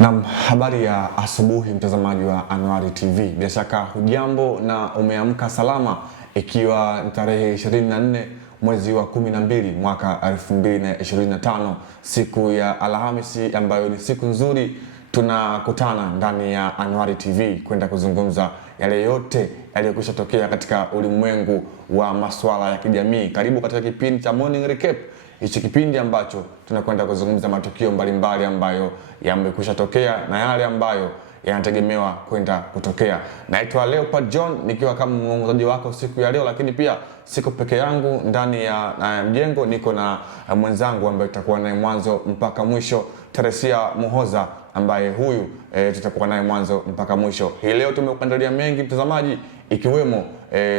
Na habari ya asubuhi mtazamaji wa Anuari TV. Bila shaka hujambo na umeamka salama, ikiwa tarehe 24 mwezi wa 12 mwaka 2025, siku ya Alhamisi ambayo ni siku nzuri. Tunakutana ndani ya Anuari TV kwenda kuzungumza yale yote yaliyokwisha tokea katika ulimwengu wa masuala ya kijamii. Karibu katika kipindi cha Morning Recap. Hichi kipindi ambacho tunakwenda kuzungumza matukio mbalimbali ambayo yamekwisha tokea na yale ambayo yanategemewa kwenda kutokea. Naitwa Leopard John nikiwa kama mwongozaji wako siku ya leo, lakini pia siko peke yangu ndani ya mjengo, niko na mwenzangu ambaye tutakuwa naye mwanzo mpaka mwisho, Teresia Muhoza, ambaye huyu tutakuwa naye mwanzo mpaka mwisho. Hii leo tumekuandalia mengi mtazamaji, ikiwemo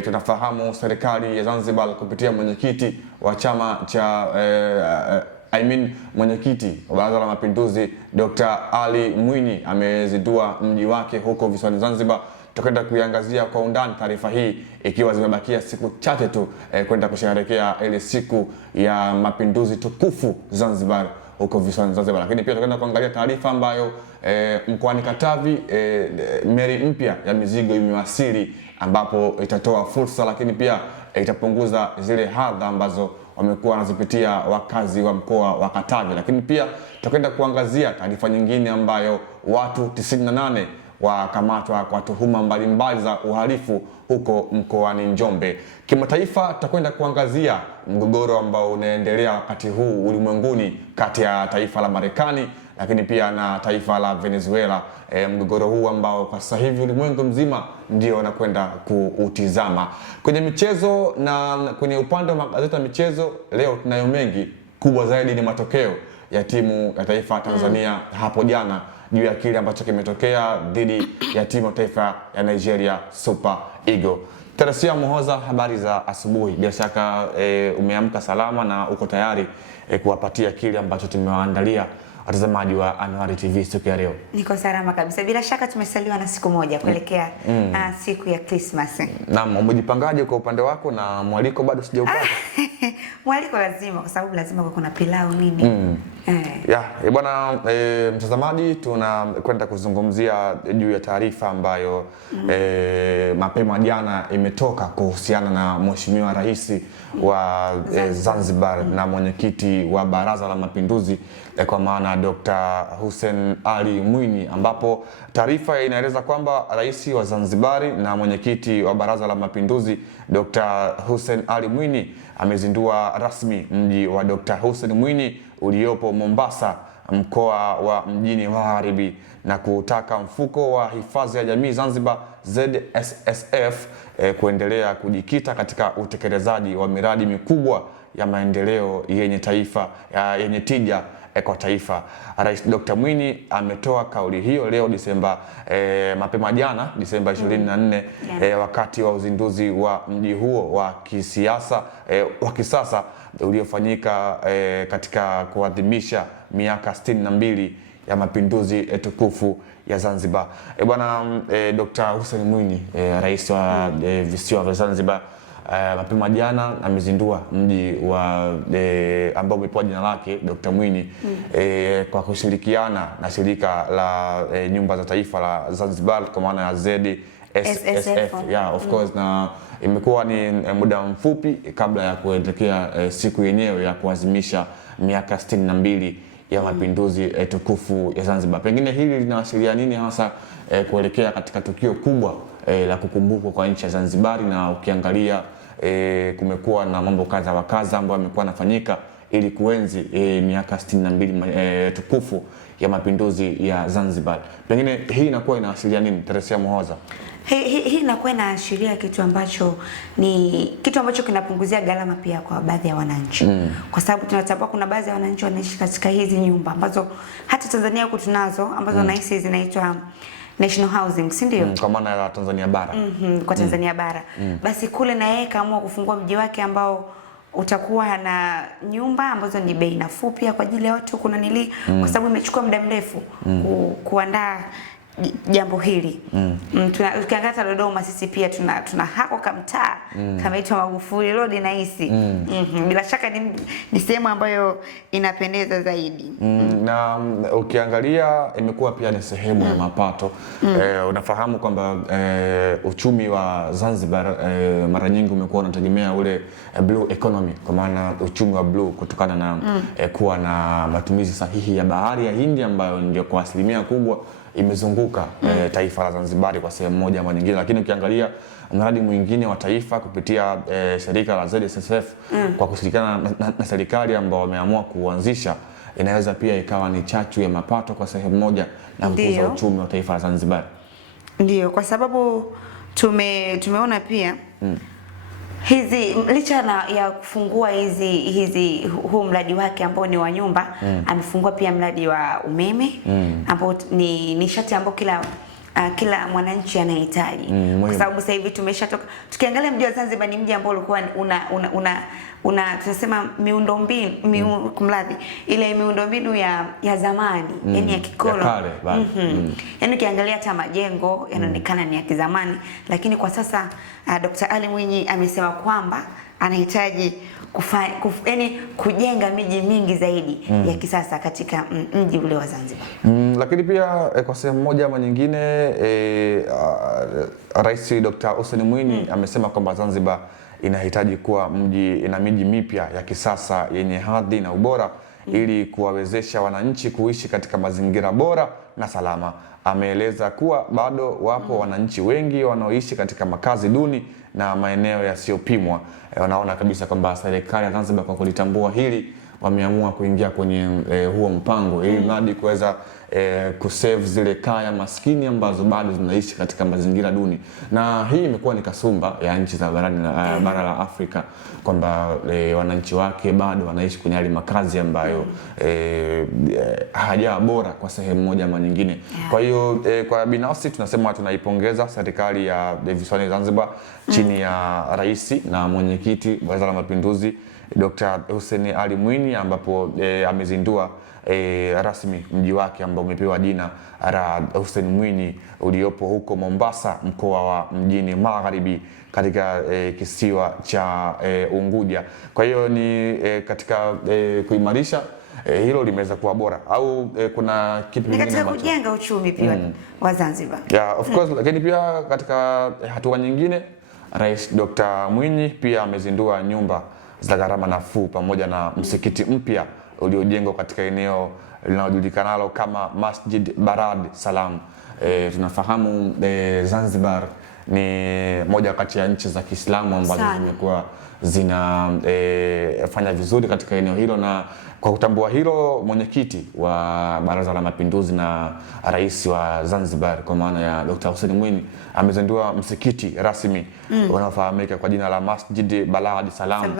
tunafahamu serikali ya Zanzibar kupitia mwenyekiti wa chama cha mwenyekiti wa Baraza la Mapinduzi Dr. Ali Mwinyi amezindua mji wake huko visiwani Zanzibar. Tutakwenda kuiangazia kwa undani taarifa hii, ikiwa zimebakia siku chache tu kwenda kusherehekea ile siku ya mapinduzi tukufu Zanzibar huko visiwani Zanzibar. Lakini pia tutakwenda kuangalia taarifa ambayo mkoani Katavi meli mpya ya mizigo imewasili, ambapo itatoa fursa lakini pia itapunguza zile hadha ambazo wamekuwa wanazipitia wakazi wa mkoa wa Katavi. Lakini pia tutakwenda kuangazia taarifa nyingine ambayo watu 98 wakamatwa kwa tuhuma mbalimbali za uhalifu huko mkoani Njombe. Kimataifa tutakwenda kuangazia mgogoro ambao unaendelea wakati huu ulimwenguni kati ya taifa la Marekani lakini pia na taifa la Venezuela. Mgogoro huu ambao kwa sasa hivi ulimwengu mzima ndio unakwenda kuutizama. Kwenye michezo na kwenye upande wa magazeti ya michezo leo tunayo mengi. Kubwa zaidi ni matokeo ya timu ya taifa ya Tanzania hapo jana juu ya kile ambacho kimetokea dhidi ya timu ya taifa ya Nigeria Super Eagle. Teresia Muhoza, habari za asubuhi. Bila shaka umeamka salama na uko tayari kuwapatia kile ambacho tumewaandalia watazamaji wa Anuari TV siku ya leo. Niko salama kabisa. Bila shaka tumesaliwa na siku moja kuelekea siku ya Christmas. Naam, umejipangaje kwa upande wako na mwaliko bado sijaupata? Mwaliko lazima, kwa sababu lazima kuna pilau nini. Bwana mtazamaji, tunakwenda kuzungumzia juu ya taarifa ambayo mapema jana imetoka kuhusiana na Mheshimiwa Rais wa Zanzibar na mwenyekiti wa Baraza la Mapinduzi kwa maana Dr. Hussein Ali Mwinyi, ambapo taarifa inaeleza kwamba Rais wa Zanzibar na mwenyekiti wa Baraza la Mapinduzi Dr. Hussein Ali Mwinyi amezindua rasmi mji wa Dr. Hussein Mwinyi uliopo Mombasa, mkoa wa Mjini Magharibi, na kutaka mfuko wa hifadhi ya jamii Zanzibar ZSSF kuendelea kujikita katika utekelezaji wa miradi mikubwa ya maendeleo yenye tija kwa taifa. Rais Dr. Mwinyi ametoa kauli hiyo leo mapema jana Disemba 24 wakati wa uzinduzi wa mji huo wa kisasa uliofanyika katika kuadhimisha miaka 62 ya mapinduzi tukufu ya Zanzibar. Bwana Dr. Hussein Mwinyi, rais wa visiwa vya Zanzibar, mapema jana amezindua mji wa ambao umepewa jina lake Dr. Mwinyi kwa kushirikiana na shirika la nyumba za taifa la Zanzibar kwa maana ya ZSSF. Of course, na imekuwa ni muda mfupi kabla ya kuelekea siku yenyewe ya kuadhimisha miaka 62 ya mapinduzi tukufu ya Zanzibar. Pengine hili linaashiria nini hasa kuelekea katika tukio kubwa la kukumbukwa kwa nchi ya Zanzibar? Na ukiangalia kumekuwa na mambo kadha wa kadha ambayo yamekuwa yanafanyika ili kuenzi miaka 62 tukufu ya mapinduzi ya Zanzibar. Pengine hii inakuwa inaashiria nini, Teresia Muhoza? Hii inakuwa inaashiria kitu ambacho kinapunguzia gharama pia kwa baadhi ya wananchi. Kwa sababu tunatambua kuna baadhi ya wananchi wanaishi katika hizi nyumba ambazo hata Tanzania huko tunazo ambazo nahisi zinaitwa National Housing, si ndio? Kwa maana ya Tanzania bara. Kwa Tanzania bara. Basi kule na yeye kaamua kufungua mji wake ambao utakuwa na nyumba ambazo ni bei nafuu pia kwa ajili ya watu kwa sababu imechukua muda mrefu kuandaa jambo hili. Tukiangalia Dodoma sisi pia tuna hako kamtaa kamaitwa Magufuli Road nahisi. Bila shaka ni sehemu ambayo inapendeza zaidi. Na ukiangalia imekuwa pia ni sehemu ya mapato. Unafahamu kwamba uchumi wa Zanzibar mara nyingi umekuwa unategemea ule blue economy, kwa maana uchumi wa blue kutokana na kuwa na matumizi sahihi ya bahari ya Hindi ambayo ndio kwa asilimia kubwa imezunguka taifa la Zanzibar kwa sehemu moja ama nyingine. Lakini ukiangalia mradi mwingine wa taifa kupitia shirika la ZSSF kwa kushirikiana na serikali ambao wameamua kuanzisha, inaweza pia ikawa ni chachu ya mapato kwa sehemu moja na kukuza uchumi wa taifa la Zanzibar. Ndio, kwa sababu tumeona pia hizi licha ya kufungua huu mradi wake ambao ni wa nyumba, amefungua pia mradi wa umeme ambao ni nishati ambao kila mwananchi anahitaji. Kwa sababu sasa hivi tumeshatoka, tukiangalia mji wa Zanzibar ni mji ambao ulikuwa tunasema miundombinu kumradhi, ile miundombinu ya zamani, yani ya kikoloni. Yani ukiangalia hata majengo yanaonekana ni ya kizamani, lakini kwa sasa Dr. Ali Mwinyi amesema kwamba anahitaji yani kujenga miji mingi zaidi ya kisasa katika mji ule wa Zanzibar. Lakini pia kwa sehemu moja ama nyingine Rais Dr. Hussein Mwinyi amesema kwamba Zanzibar inahitaji kuwa ina miji mipya ya kisasa yenye hadhi na ubora ili kuwawezesha wananchi kuishi katika mazingira bora na salama. Ameeleza kuwa bado wapo wananchi wengi wanaoishi katika makazi duni na maeneo yasiyopimwa. Wanaona kabisa kwamba serikali ya Zanzibar kwa kulitambua hili wameamua kuingia kwenye huo mpango ili mradi kuweza kusave zile kaya maskini ambazo bado zinaishi katika mazingira duni. Na hii imekuwa ni kasumba ya nchi za bara la Afrika kwamba wananchi wake bado wanaishi kwenye hali makazi ambayo hajawa bora kwa sehemu moja ama nyingine. Kwa hiyo kwa binafsi tunasema tunaipongeza serikali ya visiwani Zanzibar chini ya rais na mwenyekiti wa Baraza la Mapinduzi Dr. Hussein Ali Mwinyi ambapo amezindua rasmi mji wake ambao umepewa jina la Hussein Mwinyi uliopo huko Mombasa, mkoa wa Mjini Magharibi katika kisiwa cha Unguja. Kwa hiyo ni katika kuimarisha hilo limeweza kuwa bora au kuna kitu kingine katika kujenga uchumi pia wa Zanzibar. Yeah, of course, lakini pia katika hatua nyingine Rais Dr. Mwinyi pia amezindua nyumba za gharama nafuu pamoja na msikiti mpya uliojengwa katika eneo linalojulikanalo kama Masjid Barad Salam. Tunafahamu Zanzibar ni moja kati ya nchi za Kiislamu ambazo zimekuwa zinafanya vizuri katika eneo hilo, na kwa kutambua hilo mwenyekiti wa Baraza la Mapinduzi na rais wa Zanzibar kwa maana ya Dr. Hussein Mwinyi amezindua msikiti rasmi unaofahamika kwa jina la Masjid Barad Salam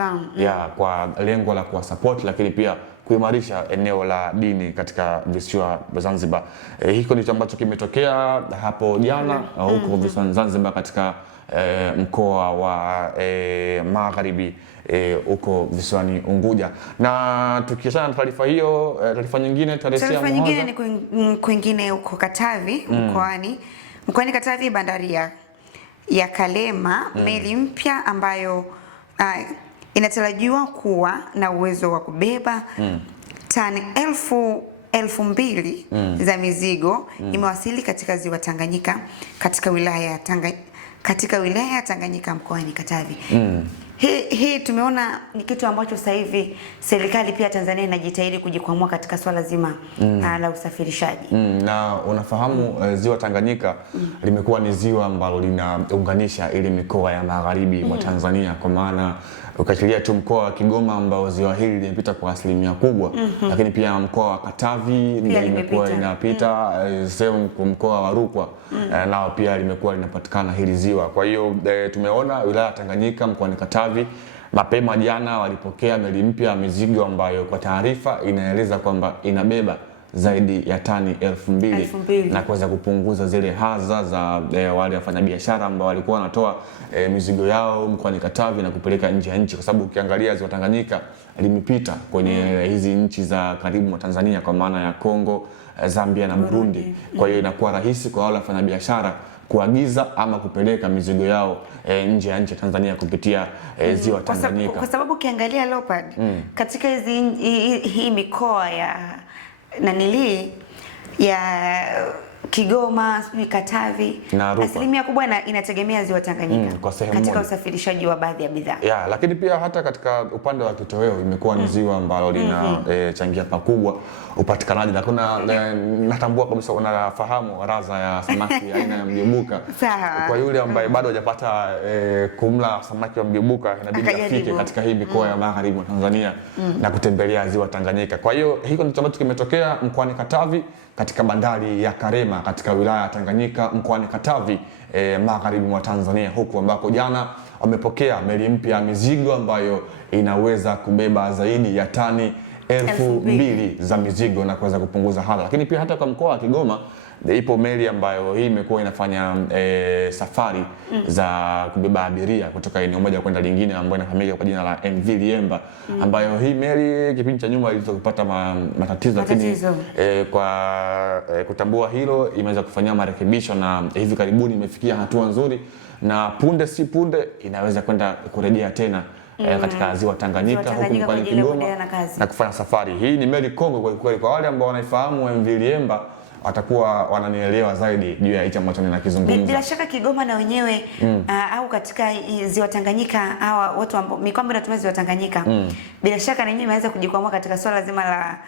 kwa lengo la kuwasupport lakini pia kuimarisha eneo la dini katika visiwa vya Zanzibar. Hiko ndicho ambacho kimetokea hapo jana huko visiwani Zanzibar katika mkoa wa Magharibi huko visiwani Unguja. Na tukiachana na taarifa hiyo, taarifa nyingine ni kwingine huko Katavi mkoani Katavi, bandari ya Kalema, meli mpya ambayo inatarajiwa kuwa na uwezo wa kubeba tani 2,000 za mizigo imewasili katika ziwa Tanganyika katika wilaya ya Tanganyika mkoani Katavi. Hii tumeona ni kitu ambacho sasa hivi serikali pia Tanzania inajitahidi kujikwamua katika swala zima la usafirishaji. Na unafahamu ziwa Tanganyika limekuwa ni ziwa ambalo linaunganisha ile mikoa ya magharibi mwa Tanzania, kwa maana ukiachilia tu mkoa wa Kigoma ambao ziwa hili limepita kwa asilimia kubwa, lakini pia mkoa wa Katavi limekuwa linapita, sehemu kwa mkoa wa Rukwa nao pia limekuwa linapatikana hili ziwa. Kwa hiyo tumeona wilaya ya Tanganyika mkoani Katavi mapema jana walipokea meli mpya mizigo ambayo kwa taarifa inaeleza kwamba inabeba zaidi ya tani 2,000 na kuweza kupunguza zile hadha za wale wafanyabiashara ambao walikuwa wanatoa mizigo yao mkoani Katavi na kupeleka nje ya nchi, kwa sababu ukiangalia ziwa Tanganyika limepita kwenye hizi nchi za karibu mwa Tanzania kwa maana ya Kongo, Zambia na Burundi. Kwa hiyo inakuwa rahisi kwa wale wafanyabiashara kuagiza ama kupeleka mizigo yao nje ya nchi ya Tanzania kupitia ziwa Tanganyika. Kwa sababu ukiangalia Leopard katika hii mikoa ya nanili ya Kigoma, Katavi, asilimia kubwa inategemea ziwa Tanganyika katika usafirishaji wa baadhi ya bidhaa. Lakini pia hata katika upande wa kitoweo imekuwa ni ziwa ambalo linachangia pakubwa upatikanaji, na kuna natambua kabisa unafahamu raza ya samaki aina ya mgebuka. Kwa yule ambaye bado hajapata kumla samaki wa mgebuka, inabidi afike katika hii mikoa ya magharibi wa Tanzania na kutembelea ziwa Tanganyika. Kwa hiyo hiko ndicho ambacho kimetokea mkoani Katavi katika bandari ya Karema katika wilaya ya Tanganyika mkoani Katavi magharibi mwa Tanzania, huku ambako jana wamepokea meli mpya ya mizigo ambayo inaweza kubeba zaidi ya tani 2,000 za mizigo na kuweza kupunguza hadha. Lakini pia hata kwa mkoa wa Kigoma ipo meli ambayo hii imekuwa inafanya safari za kubeba abiria kutoka eneo moja kwenda lingine, ambayo inafahamika kwa jina la MV Liemba, ambayo hii meli kipindi cha nyuma iliweza kupata matatizo, lakini kwa kutambua hilo imeweza kufanyia marekebisho na hivi karibuni imefikia hatua nzuri, na punde si punde inaweza kwenda kurejea tena katika ziwa Tanganyika huko mkoani Kigoma na kufanya safari. Hii ni meli kongwe kwa kweli. Kwa wale ambao wanaifahamu MV Liemba watakuwa wananielewa zaidi juu ya hicho ambacho ninakizungumza. Bila shaka Kigoma na wenyewe au katika ziwa Tanganyika, hawa watu ambao mikoa inatumia ziwa Tanganyika, bila shaka na wenyewe imeweza kujikwamua katika swala zima la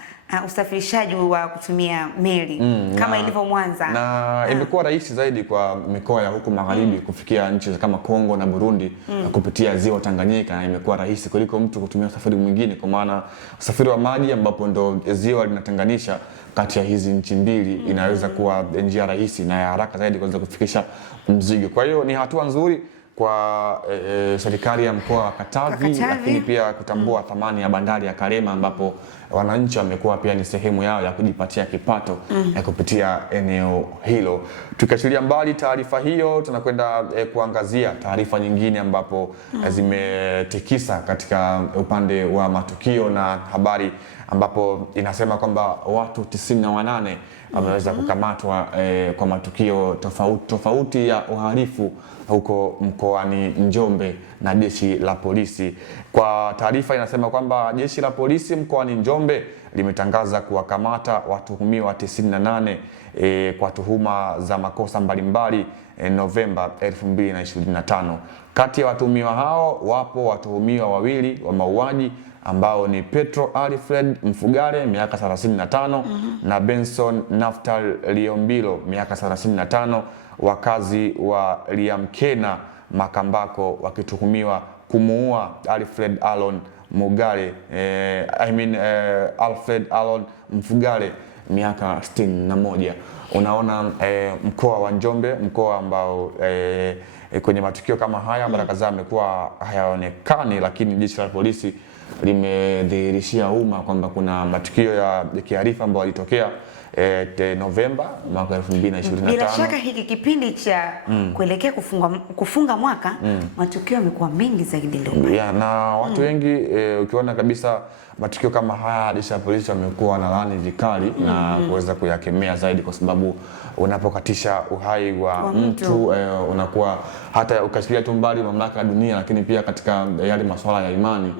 usafirishaji wa kutumia meli kama ilivyo Mwanza, na imekuwa rahisi zaidi kwa mikoa ya huku magharibi kufikia nchi kama Kongo na Burundi kupitia ziwa Tanganyika, na imekuwa rahisi kuliko mtu kutumia usafiri mwingine, kwa maana usafiri wa maji ambapo ndo ziwa linatenganisha kati ya hizi nchi mbili inaweza kuwa njia rahisi na ya haraka zaidi kuweza kufikisha mzigo. Kwa hiyo ni hatua nzuri kwa serikali ya mkoa wa Katavi, lakini pia kutambua thamani ya bandari ya Karema ambapo wananchi wamekuwa pia ni sehemu yao ya kujipatia kipato kupitia eneo hilo. Tukiachilia mbali taarifa hiyo, tunakwenda kuangazia taarifa nyingine ambapo zimetikisa katika upande wa matukio na habari, ambapo inasema kwamba watu 98 wameweza kukamatwa kwa matukio tofauti ya uhalifu huko mkoani Njombe na jeshi la polisi. Kwa taarifa inasema kwamba jeshi la polisi mkoani Njombe limetangaza kuwakamata watuhumiwa 98 kwa tuhuma za makosa mbalimbali Novemba 2025. Kati ya watuhumiwa hao wapo watuhumiwa wawili wa mauaji ambao ni Petro Alfred Mfugale miaka 35 na Benson Naftal Liombilo miaka 35, wakazi wa Liamkena Makambako, wakituhumiwa kumuua Alfred Alon Mugale Alfred Alon Mfugale miaka 61. Unaona mkoa wa Njombe, mkoa ambao kwenye matukio kama haya mara kadhaa amekuwa hayaonekani, lakini jeshi la polisi limedhihirishia umma kwamba kuna matukio ya kiarifa ambayo yalitokea Novemba mwaka 2025. Bila shaka hiki kipindi cha kuelekea kufunga mwaka matukio yamekuwa mengi zaidi leo. Na watu wengi ukiona kabisa matukio kama haya jeshi la polisi wamekuwa na laani vikali na kuweza kuyakemea zaidi, kwa sababu unapokatisha uhai wa mtu unakuwa hata ukashikilia tu mbali mamlaka ya dunia, lakini pia katika yale masuala ya imani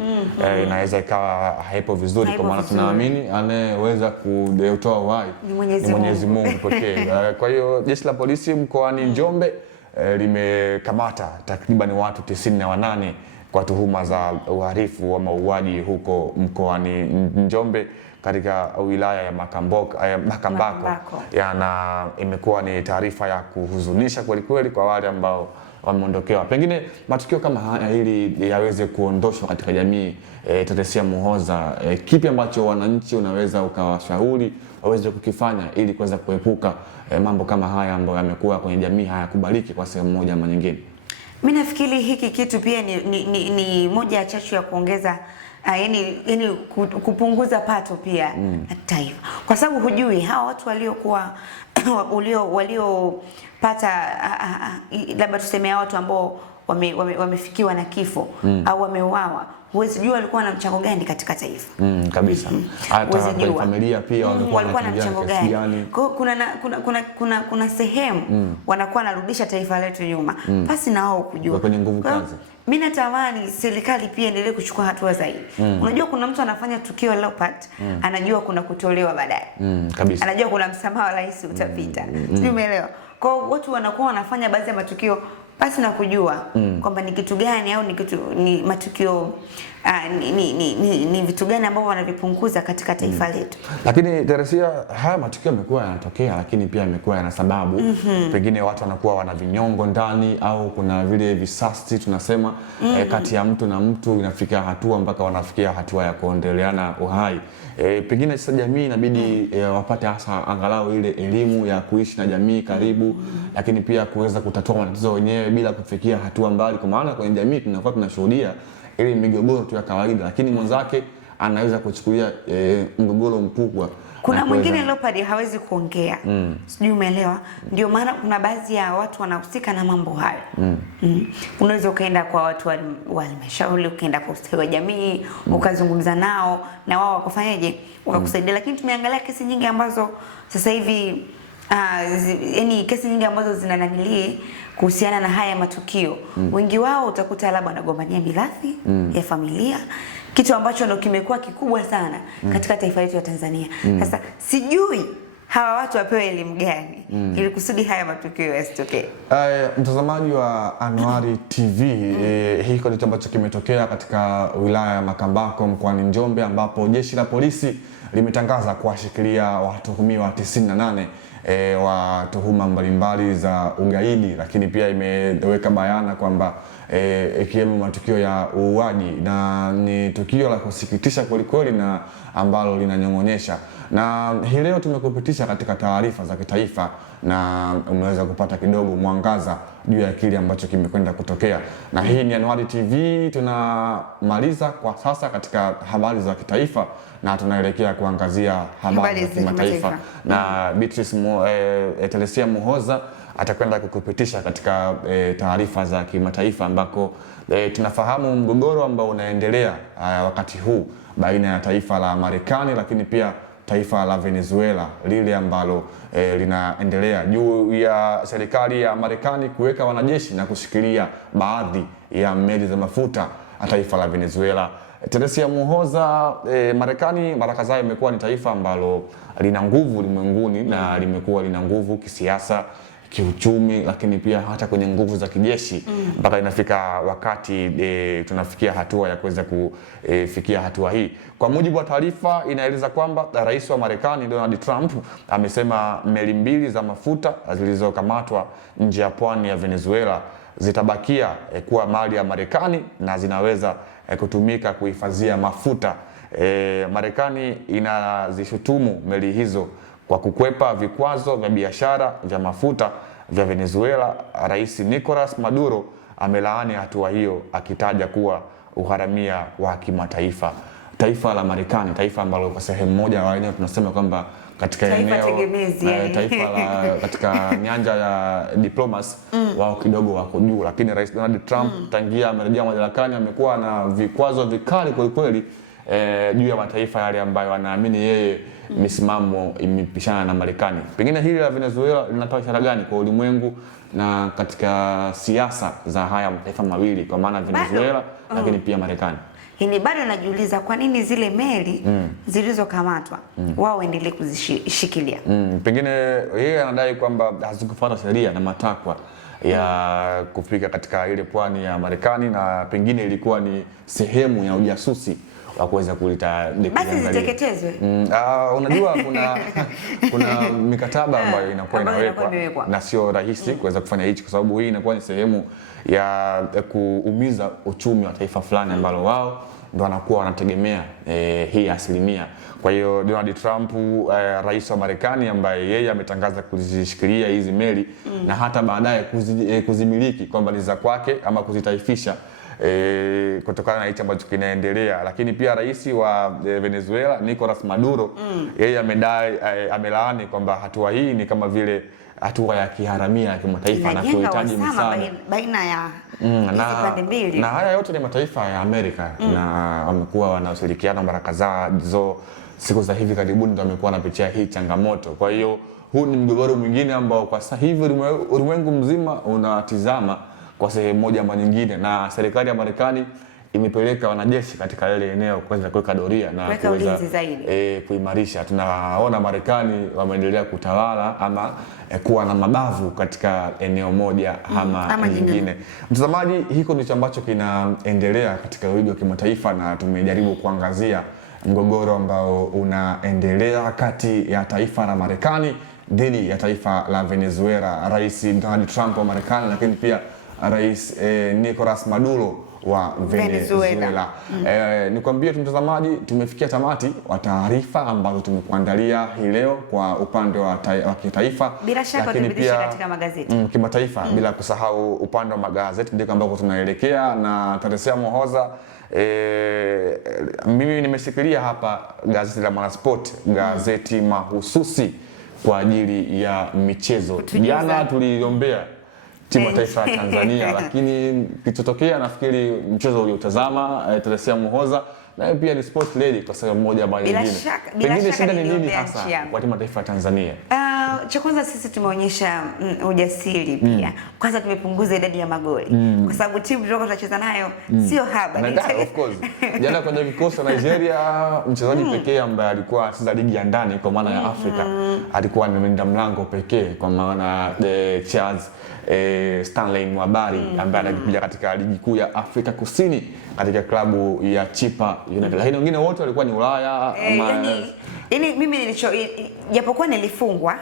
inaweza ikawa haipo vizuri, kwa maana tunaamini anayeweza kutoa uhai ni Mwenyezi Mungu pekee. Kwa hiyo jeshi la polisi mkoani Njombe limekamata takriban watu 98 kwa tuhuma za uhalifu wa mauaji huko mkoani Njombe katika wilaya ya Makambako. Na imekuwa ni taarifa ya kuhuzunisha kweli kweli kwa wale ambao wameondokewa. Pengine matukio kama haya ili yaweze kuondoshwa katika jamii, Teresia Muhoza, kipi ambacho wananchi unaweza ukawashauri waweze kukifanya ili kuweza kuepuka mambo kama haya ambayo yamekuwa kwenye jamii hayakubaliki kwa sehemu moja ama nyingine? Mimi nafikiri hiki kitu pia ni moja ya chachu ya kuongeza yani kupunguza pato pia la taifa, kwa sababu hujui hawa watu waliopata labda tuseme watu ambao wamefikiwa na kifo au wameuawa, huwezi jua walikuwa na mchango gani katika taifa. Kabisa. Hata kwa familia pia walikuwa na mchango gani. Kwa kuna sehemu wanakuwa narudisha taifa letu nyuma basi na wao kujua kwenye nguvu kazi. Mimi natamani serikali pia endelee kuchukua hatua zaidi. Unajua kuna mtu anafanya tukio Leopard, anajua kuna kutolewa baadaye. Kabisa. Anajua kuna msamaha wa rais utapita. Sijui umeelewa. Kwa watu wanakuwa wanafanya baadhi ya matukio basi na kujua kwamba ni kitu gani au ni matukio ni vitu gani ambavyo wanavipunguza katika taifa letu. Lakini Teresia, haya matukio yamekuwa yanatokea, lakini pia yamekuwa yana sababu. Pengine watu wanakuwa wana vinyongo ndani, au kuna vile visasi tunasema kati ya mtu na mtu, inafika hatua mpaka wanafikia hatua ya kuondeleana uhai. Pengine sasa jamii inabidi wapate hasa angalau ile elimu ya kuishi na jamii karibu, lakini pia kuweza kutatua matatizo wenyewe bila kufikia hatua mbali, kwa maana kwenye jamii tunakuwa tunashuhudia ile migogoro tu ya kawaida, lakini mwenzake anaweza kuchukulia mgogoro mkubwa. Kuna mwingine Leopard hawezi kuongea. Sijui umeelewa? Ndio maana kuna baadhi ya watu wanahusika na mambo hayo. Unaweza ukaenda kwa watu wa halmashauri, ukaenda kwa ustawi wa jamii, ukazungumza nao na wao wakafanyaje? Wakakusaidia. Lakini tumeangalia kesi nyingi ambazo sasa hivi yani kesi nyingi ambazo zinananili kuhusiana na haya matukio. Wengi wao utakuta labda wanagombania mirathi ya familia, kitu ambacho ndio kimekuwa kikubwa sana katika taifa letu la Tanzania. Sasa sijui hawa watu wapewe elimu gani ili kusudi haya matukio yasitokee. Mtazamaji wa Anuari TV, hiko ndicho ambacho kimetokea katika wilaya ya Makambako mkoani Njombe, ambapo jeshi la polisi limetangaza kuwashikilia watuhumiwa 98 wa tuhuma mbalimbali za ugaidi, lakini pia imeweka bayana kwamba ikiwemo matukio ya uuaji, na ni tukio la kusikitisha kwelikweli na ambalo linanyong'onyesha. Na hii leo tumekupitisha katika taarifa za kitaifa na umeweza kupata kidogo mwangaza juu ya kile ambacho kimekwenda kutokea. Na hii ni Anuari TV, tunamaliza kwa sasa katika habari za kitaifa na tunaelekea kuangazia habari za kimataifa. Na Beatrice Teresia Muhoza atakwenda kukupitisha katika taarifa za kimataifa, ambako tunafahamu mgogoro ambao unaendelea wakati huu baina ya taifa la Marekani lakini pia taifa la Venezuela, lile ambalo linaendelea juu ya serikali ya Marekani kuweka wanajeshi na kushikilia baadhi ya meli za mafuta taifa la Venezuela. Teresia Muhoza, Marekani mara kadhaa imekuwa ni taifa ambalo lina nguvu ulimwenguni na limekuwa lina nguvu kisiasa, kiuchumi, lakini pia hata kwenye nguvu za kijeshi, mpaka inafika wakati tunafikia hatua ya kuweza kufikia hatua hii. Kwa mujibu wa taarifa inaeleza kwamba rais wa Marekani Donald Trump amesema meli mbili za mafuta zilizokamatwa nje ya pwani ya Venezuela zitabakia kuwa mali ya Marekani na zinaweza kutumika kuhifadhia mafuta. Marekani inazishutumu meli hizo kwa kukwepa vikwazo vya biashara vya mafuta vya Venezuela. Rais Nicolas Maduro amelaani hatua hiyo akitaja kuwa uharamia wa kimataifa. Taifa la Marekani, taifa ambalo kwa sehemu moja wa eneo tunasema kwamba katika eneo taifa la katika nyanja ya diplomacy wao kidogo wako juu, lakini Rais Donald Trump tangia amerejea madarakani amekuwa na vikwazo vikali kweli kweli juu ya mataifa yale ambayo anaamini yeye misimamo imepishana na Marekani. Pengine hili la Venezuela linatoa ishara gani kwa ulimwengu na katika siasa za haya mataifa mawili, kwa maana Venezuela lakini pia Marekani? Hili bado najiuliza kwa nini zile meli zilizokamatwa wao endelee kuzishikilia. Pengine yeye anadai kwamba hazikufuata sheria na matakwa ya kufika katika ile pwani ya Marekani, na pengine ilikuwa ni sehemu ya ujasusi wa kuweza kulita basi ziteketezwe. Unajua kuna mikataba ambayo inakuwa inawekwa na sio rahisi kuweza kufanya hichi, kwa sababu hii inakuwa ni sehemu ya kuumiza uchumi wa taifa fulani ambalo wao ndo wanakuwa wanategemea hii asilimia. Kwa hiyo Donald Trump, rais wa Marekani, ambaye yeye ametangaza kuzishikilia hizi meli na hata baadaye kuzimiliki kwamba ni za kwake ama kuzitaifisha, kutokana na hicho ambacho kinaendelea. Lakini pia rais wa Venezuela Nicolas Maduro yeye amedai amelaani kwamba hatua hii ni kama vile hatua ya kiharamia ya kimataifa na kuhitaji msaada baina ya pande mbili. Na haya yote ni mataifa ya Amerika na wamekuwa wanashirikiana mara kadhaa. Siku za hivi karibuni ndio wamekuwa wanapitia hii changamoto. Kwa hiyo huu ni mgogoro mwingine ambao kwa sasa hivi ulimwengu mzima unatizama kwa sehemu moja ama nyingine, na serikali ya Marekani imepeleka wanajeshi katika ile eneo kuweza kuweka doria na kuweza kuimarisha. Tunaona Marekani wameendelea kutawala ama kuwa na mabavu katika eneo moja ama nyingine. Mtazamaji, hiko ndicho ambacho kinaendelea katika wigo wa kimataifa, na tumejaribu kuangazia mgogoro ambao unaendelea kati ya taifa la Marekani dhidi ya taifa la Venezuela, Rais Donald Trump wa Marekani, lakini pia Rais Nicolas Maduro wa Venezuela. Nikwambie mtazamaji, tumefikia tamati wa taarifa ambazo tumekuandalia hii leo kwa upande wa kitaifa, bila shaka tumepitisha katika magazeti kimataifa, bila kusahau upande wa magazeti ndiko ambako tunaelekea. Na Teresia Muhoza, mimi nimeshikilia hapa gazeti la Mwanasport, gazeti mahususi kwa ajili ya michezo. Jana tuliombea timu ya taifa ya Tanzania lakini kilichotokea nafikiri mchezo uliotazama Teresia Muhoza na pia ni sport lady kwa sababu moja ama nyingine. Pengine shida ni nini hasa kwa timu ya taifa ya Tanzania? Cha kwanza sisi tumeonyesha ujasiri pia. Kwanza tumepunguza idadi ya magoli kwa sababu timu tulikuwa tunacheza nayo sio haba. Of course. Jana kwenye vikosi Nigeria mchezaji pekee ambaye alikuwa anacheza ligi ya ndani kwa maana ya Afrika alikuwa ni mlinda mlango pekee kwa maana Charles Stanley Mwabari ambaye anakipiga katika ligi kuu ya Afrika Kusini katika klabu ya Chipa United. Lakini wengine wote walikuwa ni Ulaya yani mimi japokuwa nilifungwa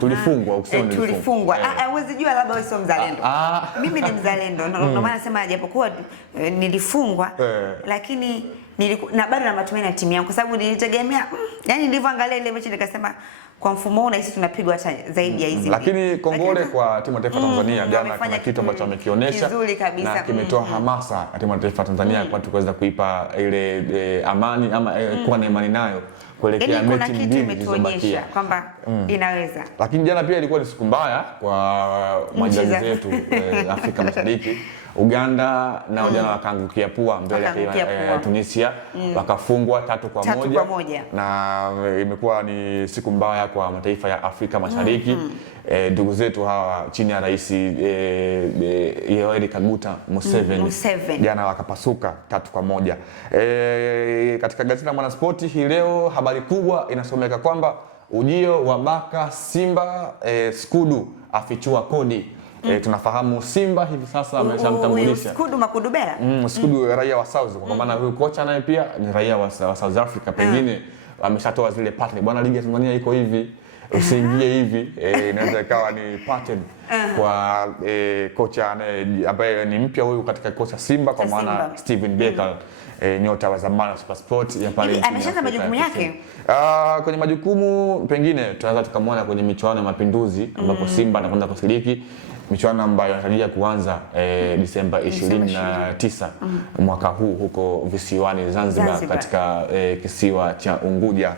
tulifungwa ukisema tulifungwa huwezi jua labda wewe sio mzalendo. Mimi ni mzalendo ndio maana nasema japokuwa nilifungwa lakini na bado na matumaini na timu yangu kwa sababu nilitegemea yani nilivyoangalia ile mechi nikasema kwa mfumo huu na hisi tunapigwa zaidi ya hizi. Lakini kongole kwa timu ya taifa Tanzania, jana kuna kitu ambacho amekionyesha na kimetoa hamasa ya timu ya taifa Tanzania kwa kuweza kuipa ile amani ama kuwa na imani nayo kuelekea mechi nyingine zilizobakia kwamba inaweza. Lakini jana pia ilikuwa ni siku mbaya kwa majirani zetu Afrika Mashariki. Uganda na jana wakaangukia pua mbele ya Tunisia wakafungwa 3-1 na imekuwa ni siku mbaya kwa mataifa ya Afrika Mashariki. Ndugu zetu hawa chini ya Rais Yoweri Kaguta Museveni jana wakapasuka 3-1. Katika gazeti la Mwanaspoti hii leo habari kubwa inasomeka kwamba ujio wa baka Simba Skudu afichua kodi. Tunafahamu Simba hivi sasa ameshamtambulisha Skudu Makudubela. Skudu raia wa South kwa maana huyu kocha naye pia ni raia wa South Africa. Pengine ameshatoa zile pattern. Bwana ligi ya Tanzania iko hivi, usiingie hivi. Inaweza ikawa ni pattern kwa kocha ambaye ni mpya huyu katika kocha Simba kwa maana Steven Becker, nyota wa zamani wa SuperSport ya pale. Ameshaanza majukumu yake. Kwenye majukumu pengine tunaweza tukamwona kwenye michuano ya Mapinduzi ambapo Simba anakwenda kushiriki michuano ambayo inatarajia kuanza Disemba 29 mwaka huu huko visiwani Zanzibar katika kisiwa cha Unguja.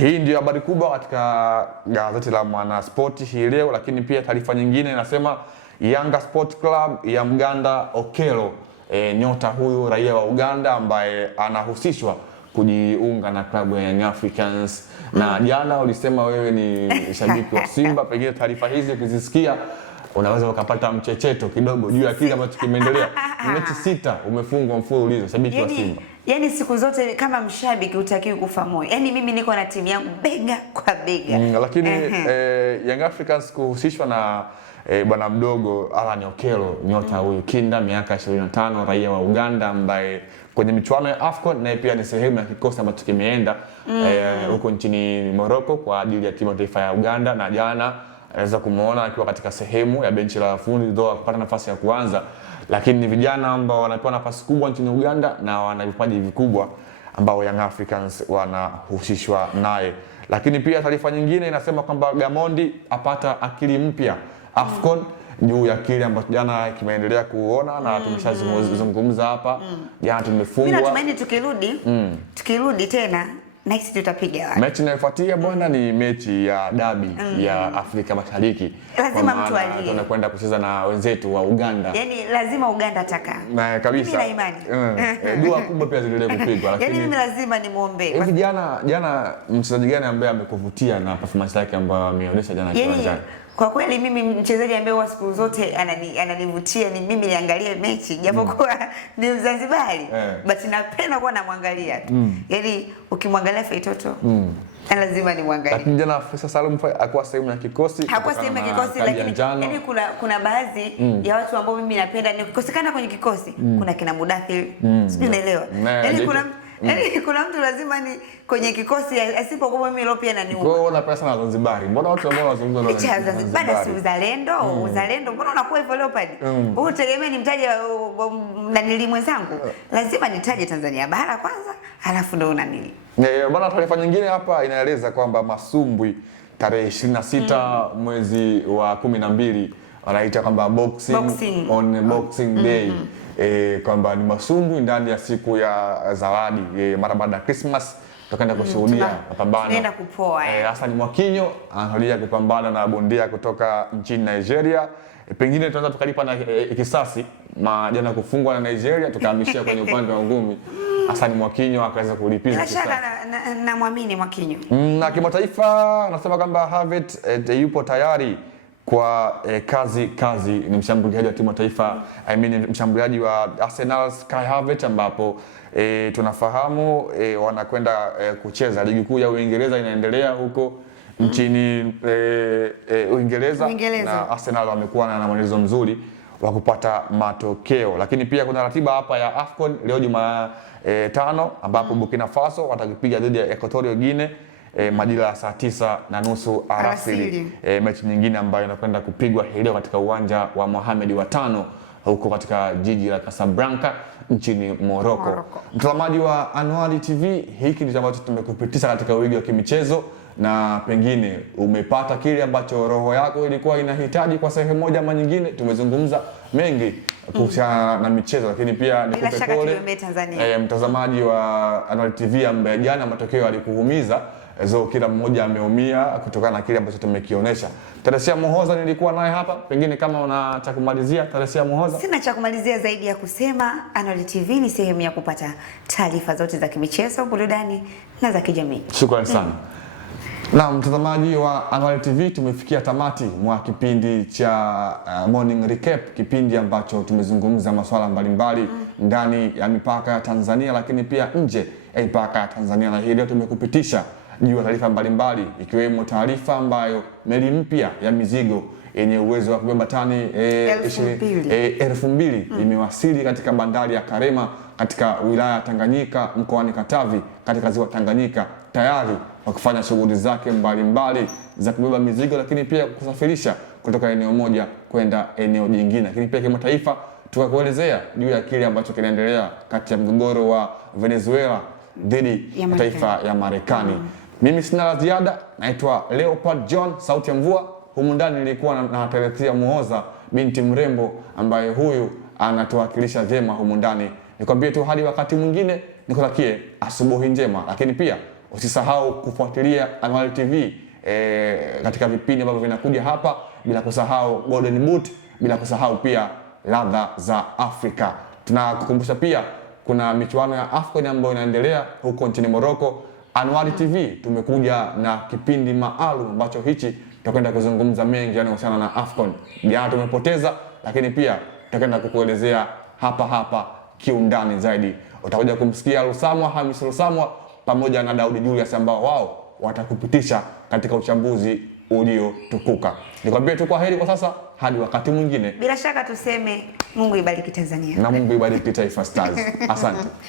Hii ndio habari kubwa katika gazeti la Mwanaspoti hii leo. Lakini pia taarifa nyingine inasema Yanga Sport Club ya Mganda Okello, nyota huyu raia wa Uganda ambaye anahusishwa kujiunga na klabu ya Young Africans. Na jana ulisema wewe ni shabiki wa Simba, pengine taarifa hizi ukizisikia unaweza ukapata mchecheto kidogo juu ya kile ambacho kimeendelea. Mechi 6 umefungwa mfululizo, shabiki wa Simba. Yani siku zote kama mshabiki utakiwi kufa moyo. Yani mimi niko na timu yangu bega kwa bega. Lakini Young Africans kuhusishwa na bwana mdogo Alan Okello, nyota huyu kinda miaka 25 raia wa Uganda ambaye kwenye michuano ya AFCON naye pia ni sehemu ya kikosi ambacho kimeenda huko nchini Morocco kwa ajili ya timu ya taifa ya Uganda, na jana anaweza kumuona akiwa katika sehemu ya benchi la wafundi ndio kupata nafasi ya kuanza. Lakini ni vijana ambao wanapewa nafasi kubwa nchini Uganda na wana vipaji vikubwa ambao Young Africans wanahusishwa naye. Lakini pia taarifa nyingine inasema kwamba Gamondi apata akili mpya AFCON juu ya kile ambacho jana kimeendelea kuona na tumeshazungumza hapa. Jana tumefungwa. Mimi natumaini tukirudi tena next tutapiga wapi? Mechi inayofuatia bwana ni mechi ya dabi ya Afrika Mashariki. Lazima mtu alie. Tunakwenda kucheza na wenzetu wa Uganda. Yaani lazima Uganda ataka. Na kabisa. Mimi na imani. Dua kubwa pia ziendelee kupigwa, lakini yaani mimi lazima nimuombe. Hivi jana mchezaji gani ambaye amekuvutia na performance yake ambayo ameonyesha jana kiwanjani? Kwa kweli mimi mchezaji ambaye wa siku zote ananivutia ni mimi niangalie mechi japokuwa ni Mzanzibari but napenda kuwa namwangalia tu. Yaani ukimwangalia Feitoto lazima nimwangalie. Lakini jana Faisal Salum hakuwa sehemu ya kikosi. Hakuwa sehemu ya kikosi, lakini yaani kuna baadhi ya watu ambao mimi napenda nikikosekana kwenye kikosi kuna kina Mudathir. Sijui unaelewa. Yaani kuna mtu lazima ni kwenye kikosi asipokuwa mimi leo pia ananiuma. Kwa hiyo unapenda sana Zanzibari. Mbona watu ambao wanazungumza na Zanzibari si uzalendo, mbona unakuwa hivyo Leopard? Wewe utegemea nimtaje nani mwenzangu? Lazima nitaje Tanzania bara kwanza, alafu ndo unanili. Bwana, taarifa nyingine hapa inaeleza kwamba masumbwi tarehe 26 mwezi wa 12 wanaita kwamba boxing on Boxing Day. Kwamba ni masumbwi ndani ya siku ya zawadi mara baada ya Christmas tutakwenda kushuhudia mapambano. Tunaenda kupoa. Hassan Mwakinyo anatarajia kupambana na bondia kutoka nchini Nigeria. Pengine tunaweza tukalipa na kisasi jana kufungwa na Nigeria tukahamishia kwenye upande wa ngumi. Hassan Mwakinyo akaweza kulipiza kisasi. Na muamini Mwakinyo. Na kimataifa anasema kwamba Havertz yupo tayari kwa kazi ni mshambuliaji wa timu ya taifa, mshambuliaji wa Arsenal Kai Havertz, ambapo tunafahamu wanakwenda kucheza ligi kuu ya Uingereza inaendelea huko nchini Uingereza, na Arsenal wamekuwa na mwendelezo mzuri wa kupata matokeo. Lakini pia kuna ratiba hapa ya AFCON leo Jumatano ambapo Burkina Faso watakipiga dhidi ya Equatorial Guinea majira ya saa 9:30 alasiri. Mechi nyingine ambayo inakwenda kupigwa leo katika uwanja wa Mohamed wa 5 huko katika jiji la Casablanca nchini Morocco. Mtazamaji wa Anuari TV, hiki ndicho ambacho tumekupitisha katika wiki wa kimichezo, na pengine umepata kile ambacho roho yako ilikuwa inahitaji kwa sehemu moja ama nyingine. Tumezungumza mengi kuhusiana na michezo, lakini pia nikupe pole mtazamaji wa Anuari TV ambaye jana matokeo yalikuumiza. Kila mmoja ameumia kutokana na kile ambacho tumekionyesha. Teresia Muhoza nilikuwa naye hapa, pengine kama una cha kumalizia Teresia Muhoza. Sina cha kumalizia zaidi ya kusema Anuari TV ni sehemu ya kupata taarifa zote za kimichezo, burudani na za kijamii. Shukrani sana. Na mtazamaji wa Anuari TV, tumefikia tamati mwa kipindi cha Morning Recap, kipindi ambacho tumezungumza masuala mbalimbali ndani ya mipaka ya Tanzania lakini pia nje ya mipaka ya Tanzania, na hii leo tumekupitisha juu ya taarifa mbalimbali ikiwemo taarifa ambayo meli mpya ya mizigo yenye uwezo wa kubeba tani 2000 imewasili katika bandari ya Karema katika wilaya ya Tanganyika mkoani Katavi katika ziwa Tanganyika, tayari wakifanya shughuli zake mbalimbali za kubeba mizigo lakini pia kusafirisha kutoka eneo moja kwenda eneo jingine. Lakini pia kimataifa tukakuelezea juu ya kile ambacho kinaendelea kati ya mgogoro wa Venezuela dhidi ya taifa ya Marekani. Mimi sina la ziada, naitwa Leopard John, sauti ya mvua. Humu ndani nilikuwa na Teresia Muhoza, binti mrembo ambaye huyu anatuwakilisha vyema humu ndani. Nikwambie tu hadi wakati mwingine, nikutakie asubuhi njema, lakini pia usisahau kufuatilia Anuari TV katika vipindi ambavyo vinakuja hapa, bila kusahau Golden Boot, bila kusahau pia ladha za Afrika. Tunakukumbusha pia kuna michuano ya AFCON ambayo inaendelea huko nchini Morocco. Anuari TV tumekuja na kipindi maalum ambacho hichi tutakwenda kuzungumza mengi yanayohusiana na AFCON. Jana tumepoteza, lakini pia tutakwenda kukuelezea hapa kiundani zaidi. Utakuja kumsikia Hamis Lusamwa pamoja na Daudi Julius ambao wao watakupitisha katika uchambuzi uliotukuka. Nikwambie tu kwa heri kwa sasa hadi wakati mwingine. Bila shaka tuseme Mungu ibariki Tanzania. Na Mungu ibariki Taifa Stars. Asante.